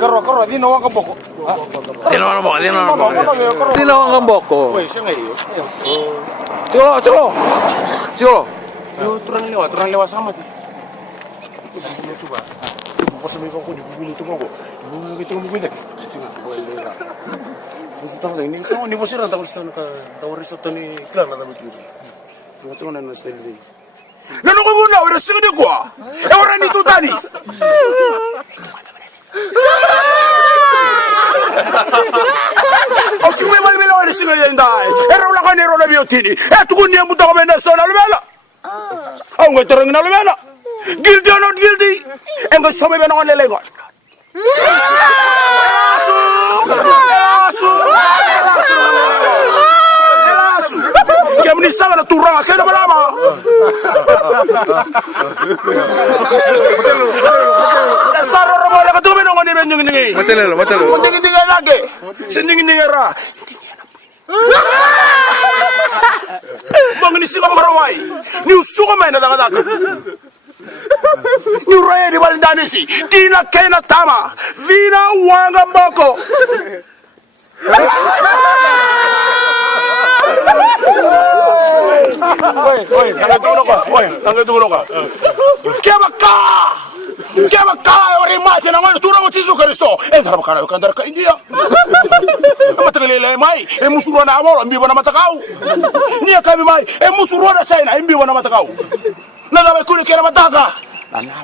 Karo, di no ang boko. Di no ang boko. Woi, siya ngayon. Colo. Yo, turang lewat sama ti. Coba. Buka sa mga ko, di bibili ito mo ko. Ito mo bibili. Gusto ko lang, ni mo sila tapos tawaris ito ni Clark na damit mo. Gusto ko na style din. Nano ko muna, wala sila din ko ah. Wala nito tani. O siku may malibila wala sila yan dahil. Wala ka nero na biyotini. Tukun niya mo tako may nasa na lumela. Ang may tarang na lumela. Guilty or not guilty? Ang gusto sabi ba na kong lelengon? Elasu! Kaya mo nisang na turang ka na malama. Saro ramo na katumin ang kanilang nying-nyingi. Matalo. Hindi nga lagi. Sinding-hindi nga ra. Mga nising ka makaraway. Niuso ka may natangatak. Niuraya di walindanisi. Di na kena tama. Vina wanga mbako. Oi, tangga tunggu ka. Kaya baka ori mati na ngayon turang o Jesu Kristo. Dara baka ka ndara ka India. Matagalila mai, musuro na amo, ambi na matakaw. Niya kami mai, musuro na China, ambi na matakaw. Nada ba kuni kera mataka. Bana.